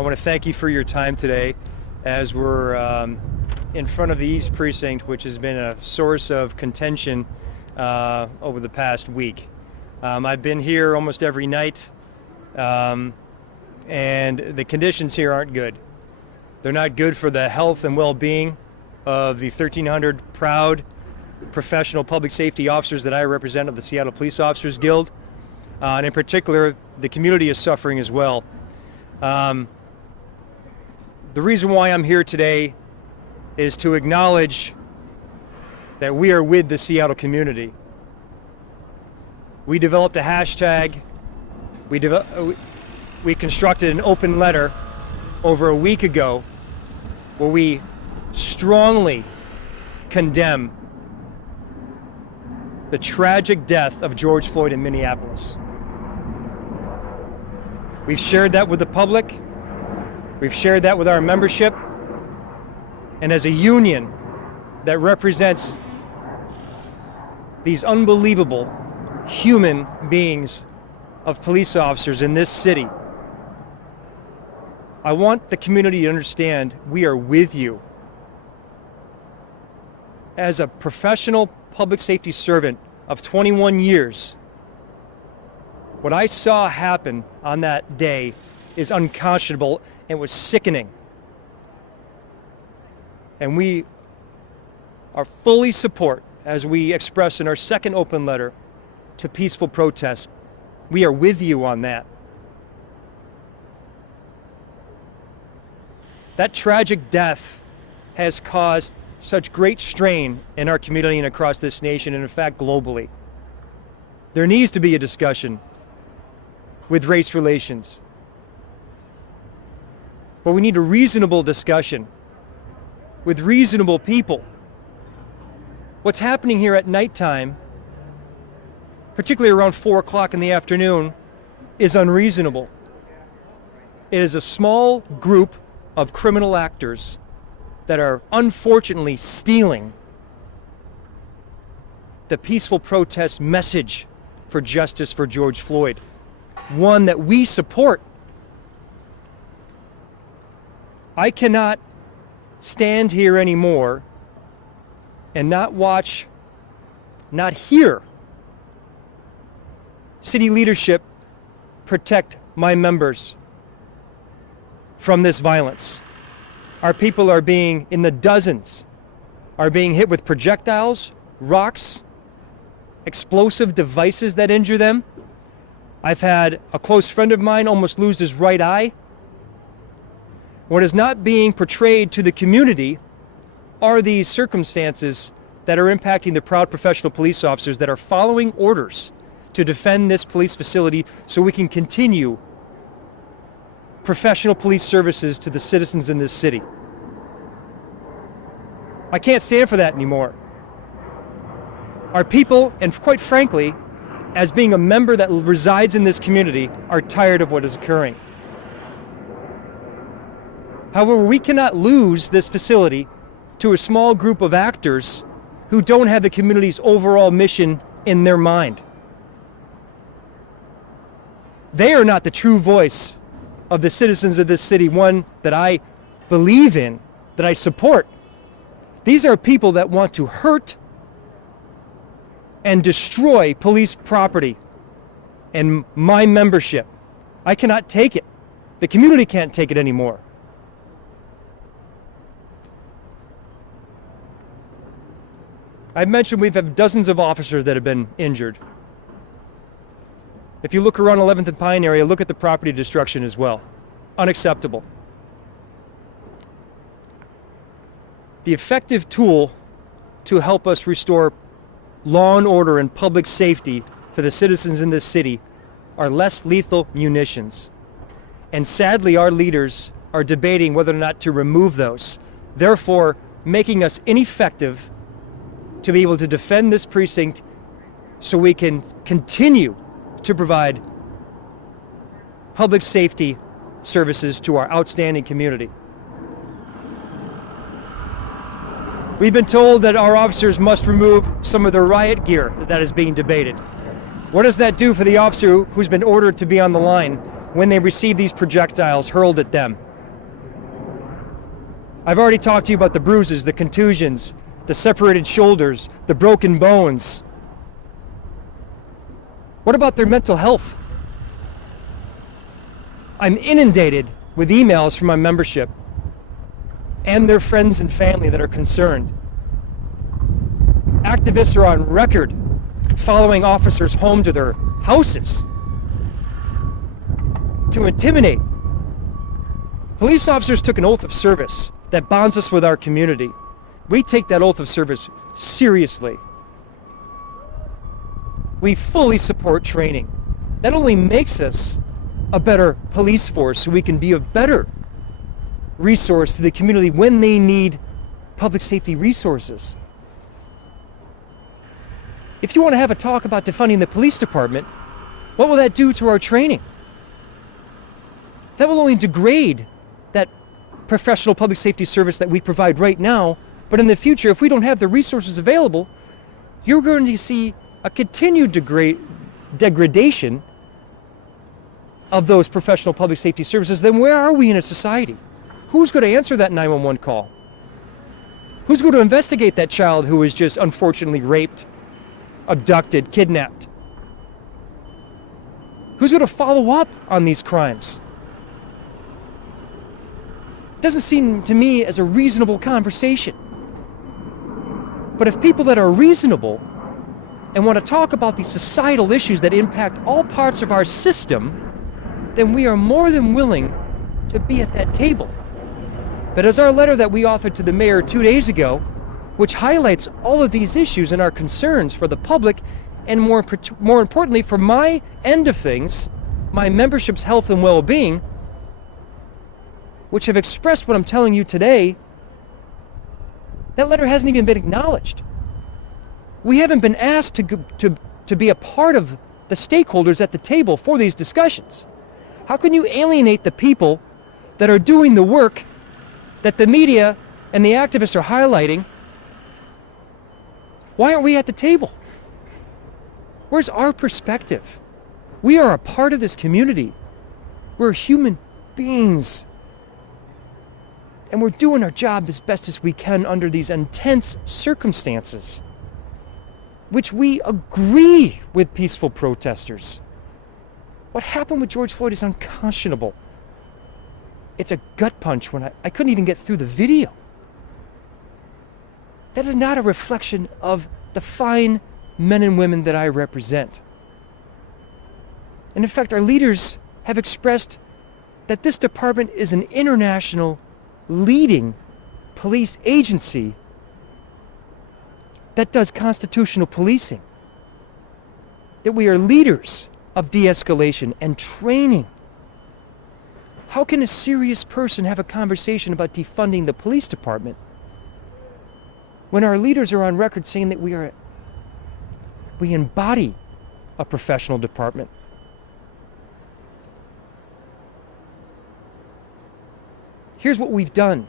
I want to thank you for your time today as we're in front of the East Precinct, which has been a source of contention over the past week. I've been here almost every night, and the conditions here aren't good. They're not good for the health and well-being of the 1,300 proud professional public safety officers that I represent of the Seattle Police Officers Guild. And in particular, the community is suffering as well. The reason why I'm here today is to acknowledge that we are with the Seattle community. We developed a hashtag, we constructed an open letter over a week ago where we strongly condemn the tragic death of George Floyd in Minneapolis. We've shared that with the public, we've shared that with our membership, and as a union that represents these unbelievable human beings of police officers in this city, I want the community to understand we are with you. As a professional public safety servant of 21 years, what I saw happen on that day is unconscionable and was sickening. And we are fully support, as we express in our second open letter, to peaceful protest. We are with you on that. That tragic death has caused such great strain in our community and across this nation, and in fact globally. There needs to be a discussion with race relations. But we need a reasonable discussion with reasonable people. What's happening here at nighttime, particularly around 4 o'clock in the afternoon, is unreasonable. It is a small group of criminal actors that are unfortunately stealing the peaceful protest message for justice for George Floyd, one that we support. I cannot stand here anymore and not watch, not hear city leadership protect my members from this violence. Our people are being, in the dozens, are being hit with projectiles, rocks, explosive devices that injure them. I've had a close friend of mine almost lose his right eye. What is not being portrayed to the community are these circumstances that are impacting the proud professional police officers that are following orders to defend this police facility so we can continue professional police services to the citizens in this city. I can't stand for that anymore. Our people, and quite frankly, as being a member that resides in this community, are tired of what is occurring. However, we cannot lose this facility to a small group of actors who don't have the community's overall mission in their mind. They are not the true voice of the citizens of this city, one that I believe in, that I support. These are people that want to hurt and destroy police property and my membership. I cannot take it. The community can't take it anymore. I mentioned we've had dozens of officers that have been injured. If you look around 11th and Pine area, look at the property destruction as well. Unacceptable. The effective tool to help us restore law and order and public safety for the citizens in this city are less lethal munitions. And sadly, our leaders are debating whether or not to remove those, therefore making us ineffective to be able to defend this precinct so we can continue to provide public safety services to our outstanding community. We've been told that our officers must remove some of their riot gear that is being debated. What does that do for the officer who's been ordered to be on the line when they receive these projectiles hurled at them? I've already talked to you about the bruises, the contusions, the separated shoulders, the broken bones. What about their mental health? I'm inundated with emails from my membership and their friends and family that are concerned. Activists are on record following officers home to their houses to intimidate. Police officers took an oath of service that bonds us with our community. We take that oath of service seriously. We fully support training. That only makes us a better police force so we can be a better resource to the community when they need public safety resources. If you want to have a talk about defunding the police department, what will that do to our training? That will only degrade that professional public safety service that we provide right now, but in the future, if we don't have the resources available, you're going to see a continued degradation of those professional public safety services. Then where are we in a society? Who's going to answer that 911 call? Who's going to investigate that child who was just unfortunately raped, abducted, kidnapped? Who's going to follow up on these crimes? Doesn't seem to me as a reasonable conversation. But if people that are reasonable and want to talk about these societal issues that impact all parts of our system, then we are more than willing to be at that table. But as our letter that we authored to the mayor 2 days ago, which highlights all of these issues and our concerns for the public, and more importantly for my end of things, my membership's health and well-being, which have expressed what I'm telling you today, that letter hasn't even been acknowledged. We haven't been asked to be a part of the stakeholders at the table for these discussions. How can you alienate the people that are doing the work that the media and the activists are highlighting? Why aren't we at the table? Where's our perspective? We are a part of this community. We're human beings. And we're doing our job as best as we can under these intense circumstances, which we agree with peaceful protesters. What happened with George Floyd is unconscionable. It's a gut punch when I couldn't even get through the video. That is not a reflection of the fine men and women that I represent. And in fact, our leaders have expressed that this department is an international leading police agency that does constitutional policing. That we are leaders of de-escalation and training. How can a serious person have a conversation about defunding the police department when our leaders are on record saying that we embody a professional department? Here's what we've done.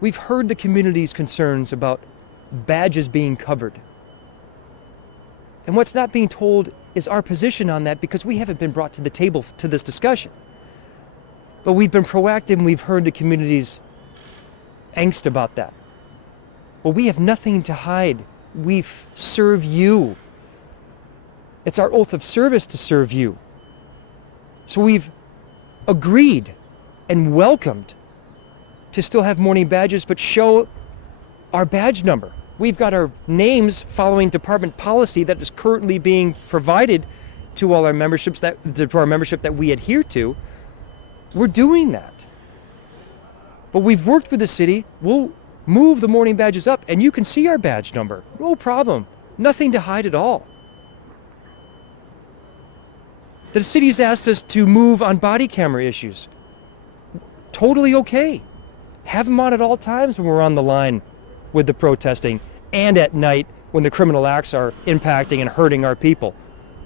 We've heard the community's concerns about badges being covered. And what's not being told is our position on that, because we haven't been brought to the table to this discussion. But we've been proactive and we've heard the community's angst about that. Well, we have nothing to hide. We serve you. It's our oath of service to serve you. So we've agreed and welcomed to still have mourning badges, but show our badge number. We've got our names following department policy that is currently being provided to all our memberships, to our membership that we adhere to. We're doing that. But we've worked with the city. We'll move the mourning badges up and you can see our badge number. No problem. Nothing to hide at all. The city's asked us to move on body camera issues. Totally okay. Have them on at all times when we're on the line with the protesting, and at night when the criminal acts are impacting and hurting our people.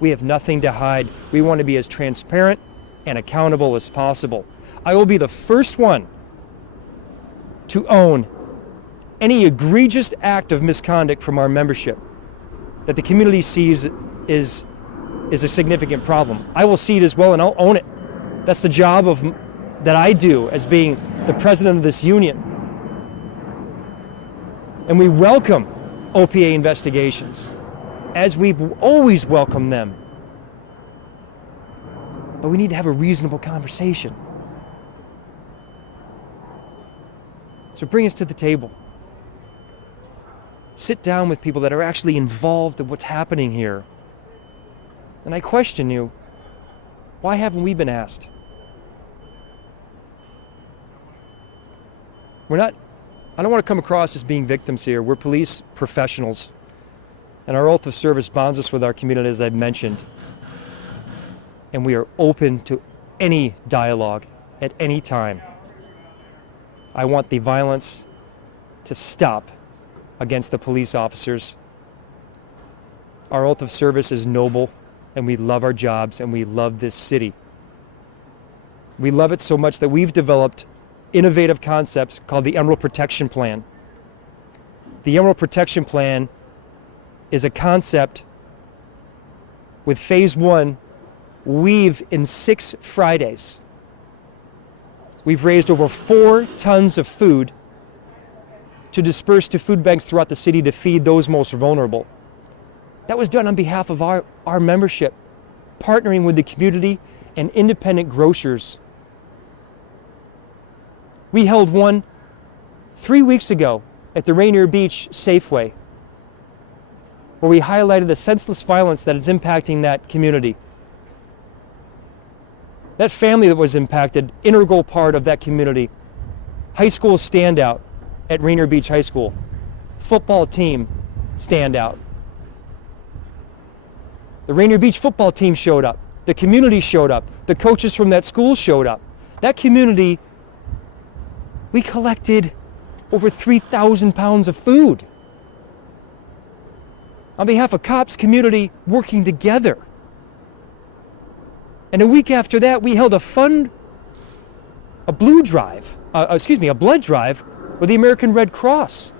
We have nothing to hide. We want to be as transparent and accountable as possible. I will be the first one to own any egregious act of misconduct from our membership that the community sees is a significant problem. I will see it as well and I'll own it. That's the job of that I do as being the president of this union. And we welcome OPA investigations, as we've always welcomed them. But we need to have a reasonable conversation. So bring us to the table. Sit down with people that are actually involved in what's happening here. And I question you, why haven't we been asked? I don't want to come across as being victims here. We're police professionals, and our oath of service bonds us with our community, as I've mentioned. And we are open to any dialogue at any time. I want the violence to stop against the police officers. Our oath of service is noble, and we love our jobs, and we love this city. We love it so much that we've developed innovative concepts called the Emerald Protection Plan. The Emerald Protection Plan is a concept with phase 1, we've in 6 Fridays. We've raised over 4 tons of food to disperse to food banks throughout the city to feed those most vulnerable. That was done on behalf of our membership, partnering with the community and independent grocers. We held one 3 weeks ago at the Rainier Beach Safeway, where we highlighted the senseless violence that is impacting that community. That family that was impacted, integral part of that community. High school standout at Rainier Beach High School. Football team standout. The Rainier Beach football team showed up. The community showed up. The coaches from that school showed up. That community, we collected over 3,000 pounds of food on behalf of cops, community, working together. And a week after that, we held a blood drive with the American Red Cross,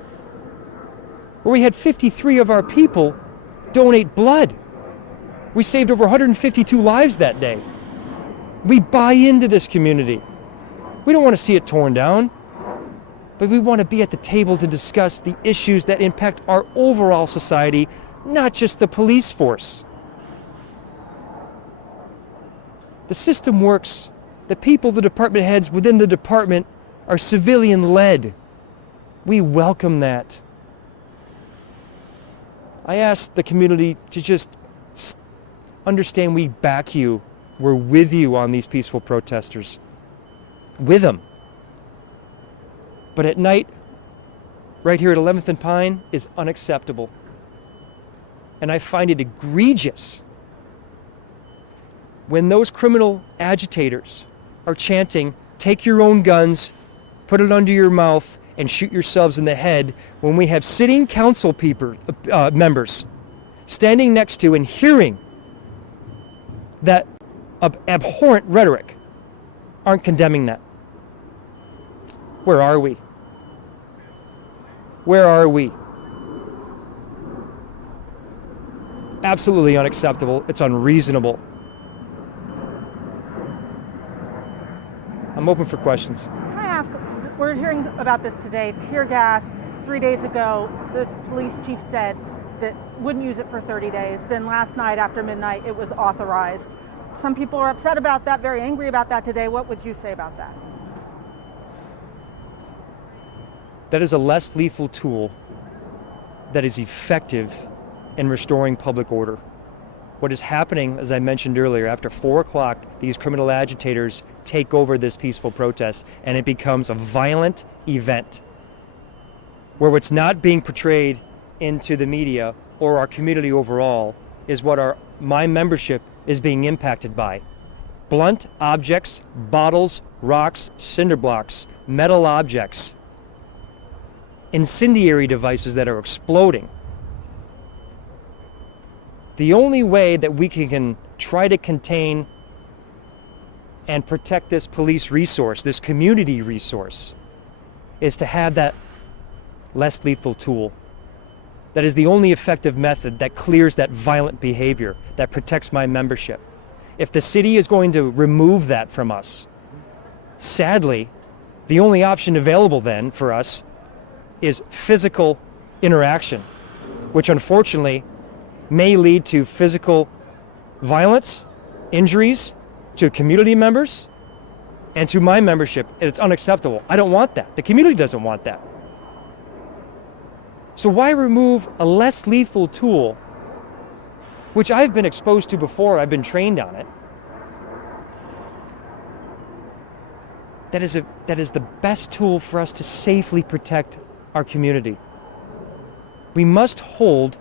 where we had 53 of our people donate blood. We saved over 152 lives that day. We buy into this community. We don't want to see it torn down, but we want to be at the table to discuss the issues that impact our overall society, not just the police force. The system works. The people, the department heads within the department are civilian-led. We welcome that. I ask the community to just understand we back you. We're with you on these peaceful protesters. With them. But at night, right here at 11th and Pine, is unacceptable. And I find it egregious when those criminal agitators are chanting, "Take your own guns, put it under your mouth, and shoot yourselves in the head," when we have sitting council members standing next to and hearing that abhorrent rhetoric, aren't condemning that. Where are we? Where are we? Absolutely unacceptable. It's unreasonable. I'm open for questions. Can I ask, we're hearing about this today, tear gas. 3 days ago, the police chief said that wouldn't use it for 30 days. Then last night after midnight, it was authorized. Some people are upset about that, very angry about that today. What would you say about that? That is a less lethal tool that is effective in restoring public order. What is happening, as I mentioned earlier, after 4 o'clock, these criminal agitators take over this peaceful protest, and it becomes a violent event where what's not being portrayed into the media or our community overall is what my membership is being impacted by. Blunt objects, bottles, rocks, cinder blocks, metal objects, incendiary devices that are exploding. The only way that we can try to contain and protect this police resource, this community resource, is to have that less lethal tool. That is the only effective method that clears that violent behavior, that protects my membership. If the city is going to remove that from us, Sadly, the only option available then for us is physical interaction, which unfortunately may lead to physical violence, injuries to community members, and to my membership. And it's unacceptable. I don't want that. The community doesn't want that. So why remove a less lethal tool, which I've been exposed to before, I've been trained on it, that is the best tool for us to safely protect our community. We must hold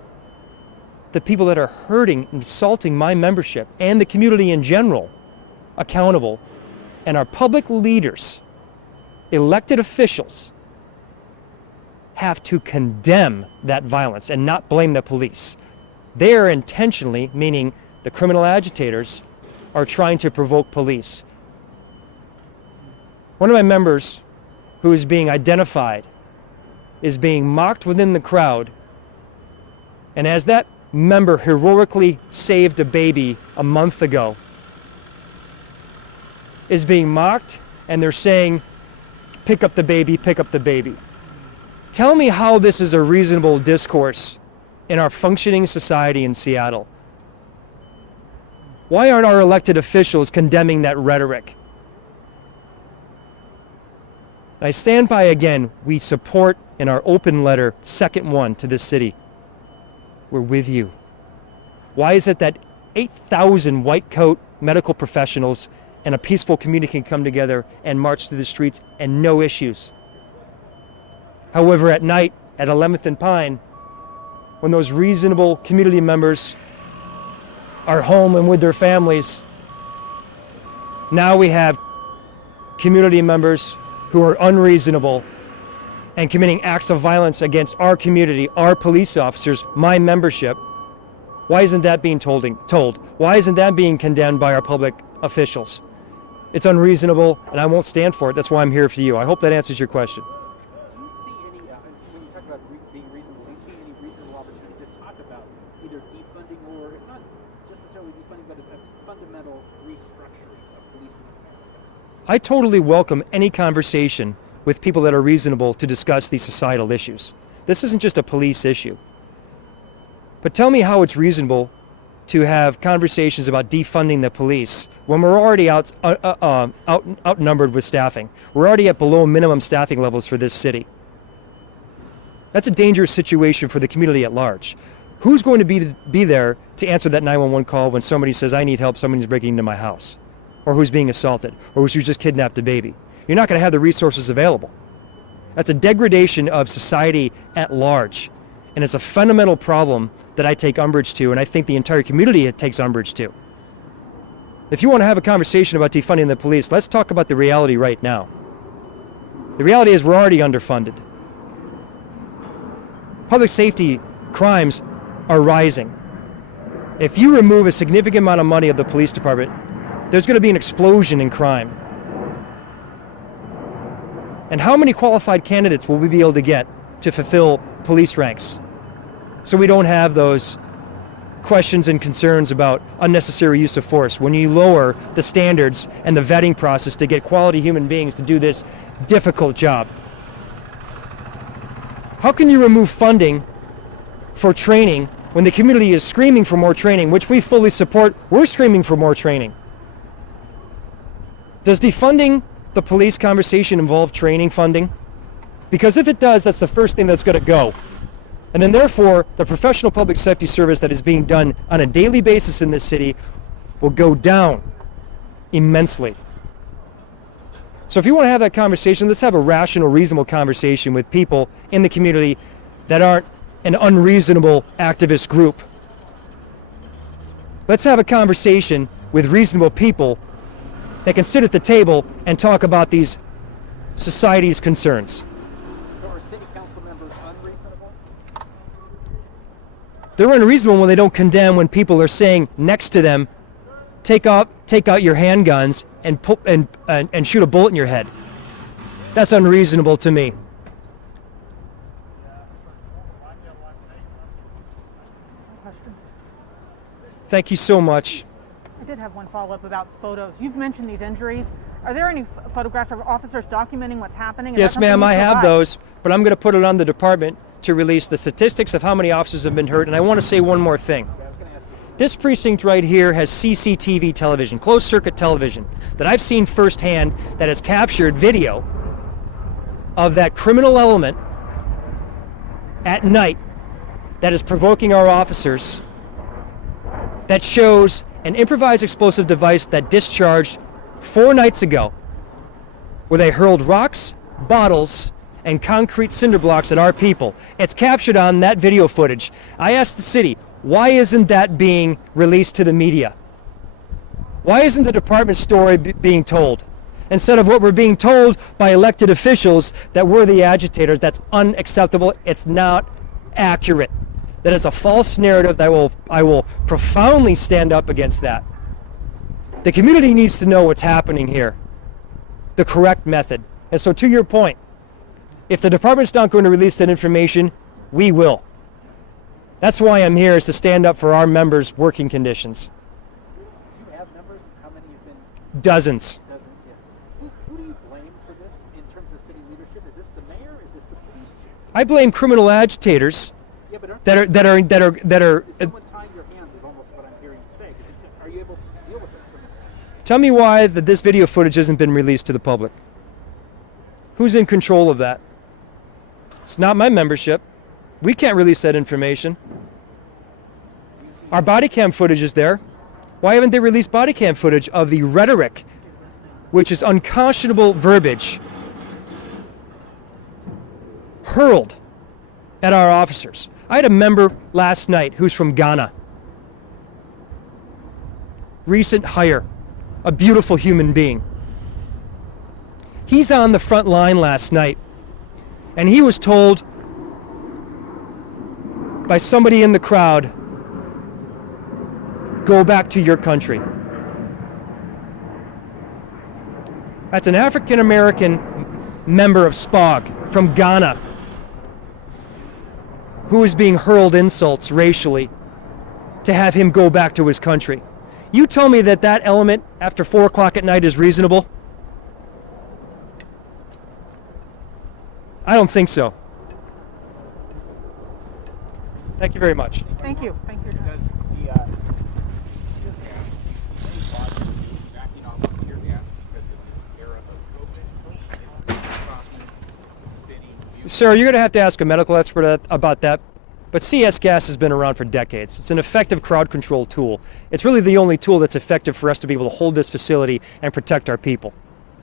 the people that are hurting, insulting my membership and the community in general accountable, and our public leaders, elected officials, have to condemn that violence and not blame the police. They are intentionally, meaning the criminal agitators, are trying to provoke police. One of my members, who is being identified, is being mocked within the crowd, and as that member heroically saved a baby a month ago, is being mocked, and they're saying, pick up the baby, pick up the baby. Tell me how this is a reasonable discourse in our functioning society in Seattle. Why aren't our elected officials condemning that rhetoric? I stand by again, we support in our open letter, second one to this city. We're with you. Why is it that 8,000 white coat medical professionals and a peaceful community can come together and march through the streets and no issues? However, at night at 11th and Pine, when those reasonable community members are home and with their families, now we have community members who are unreasonable and committing acts of violence against our community, our police officers, my membership. Why isn't that being told? Why isn't that being condemned by our public officials? It's unreasonable, and I won't stand for it. That's why I'm here for you. I hope that answers your question. Do you see any, when you talk about being reasonable, do you see any reasonable opportunities to talk about either defunding or, if not just necessarily defunding, but a fundamental restructuring of policing? I totally welcome any conversation with people that are reasonable to discuss these societal issues. This isn't just a police issue. But tell me how it's reasonable to have conversations about defunding the police when we're already outnumbered with staffing. We're already at below minimum staffing levels for this city. That's a dangerous situation for the community at large. Who's going to be there to answer that 911 call when somebody says, I need help, somebody's breaking into my house? Or who's being assaulted? Or who's just kidnapped a baby? You're not going to have the resources available. That's a degradation of society at large. And it's a fundamental problem that I take umbrage to, and I think the entire community takes umbrage to. If you want to have a conversation about defunding the police, let's talk about the reality right now. The reality is we're already underfunded. Public safety crimes are rising. If you remove a significant amount of money of the police department, there's going to be an explosion in crime. And how many qualified candidates will we be able to get to fulfill police ranks so we don't have those questions and concerns about unnecessary use of force when you lower the standards and the vetting process to get quality human beings to do this difficult job? How can you remove funding for training when the community is screaming for more training, which we fully support? We're screaming for more training. Does defunding the police conversation involve training funding? Because if it does, that's the first thing that's going to go. And then therefore, the professional public safety service that is being done on a daily basis in this city will go down immensely. So if you want to have that conversation, let's have a rational, reasonable conversation with people in the community that aren't an unreasonable activist group. Let's have a conversation with reasonable people that can sit at the table and talk about these society's concerns. So are city council members unreasonable? They're unreasonable when they don't condemn when people are saying next to them, take out your handguns and shoot a bullet in your head. That's unreasonable to me. Questions? Thank you so much. I did have one follow-up about photos. You've mentioned these injuries, Are there any photographs of officers documenting what's happening? Is Yes, that something ma'am, you I have provide? those, but I'm going to put it on the department to release the statistics of how many officers have been hurt. And I want to say one more thing. This precinct right here has CCTV television, closed circuit television, that I've seen firsthand that has captured video of that criminal element at night that is provoking our officers, that shows an improvised explosive device that discharged 4 nights ago, where they hurled rocks, bottles, and concrete cinder blocks at our people. It's captured on that video footage. I asked the city, why isn't that being released to the media? Why isn't the department story being told? Instead of what we're being told by elected officials that we're the agitators. That's unacceptable. It's not accurate. That is a false narrative that I will profoundly stand up against that. The community needs to know what's happening here, the correct method. And so to your point, if the department's not going to release that information, we will. That's why I'm here, is to stand up for our members' working conditions. Do you have numbers of how many have been? Dozens. Dozens, yeah. Who do you blame for this in terms of city leadership? Is this the mayor? Is this the police chief? I blame criminal agitators Yeah, but aren't that are someone tying your hands is almost what I'm hearing you say. Are you able to deal with this? Tell me why this video footage hasn't been released to the public. Who's in control of that? It's not my membership. We can't release that information. Our body cam footage is there. Why haven't they released body cam footage of the rhetoric, which is unconscionable verbiage, hurled at our officers? I had a member last night who's from Ghana. Recent hire, a beautiful human being. He's on the front line last night, and he was told by somebody in the crowd, go back to your country. That's an African American member of SPOG from Ghana who is being hurled insults racially to have him go back to his country. You tell me that that element after 4 o'clock at night is reasonable? I don't think so. Thank you very much. Thank you. Thank you. Does the tear gas, do you see any possibility of backing off on tear gas because of this era of COVID? Coughing, spitting, Sir, you're going to have to ask a medical expert about that. But CS gas has been around for decades. It's an effective crowd control tool. It's really the only tool that's effective for us to be able to hold this facility and protect our people.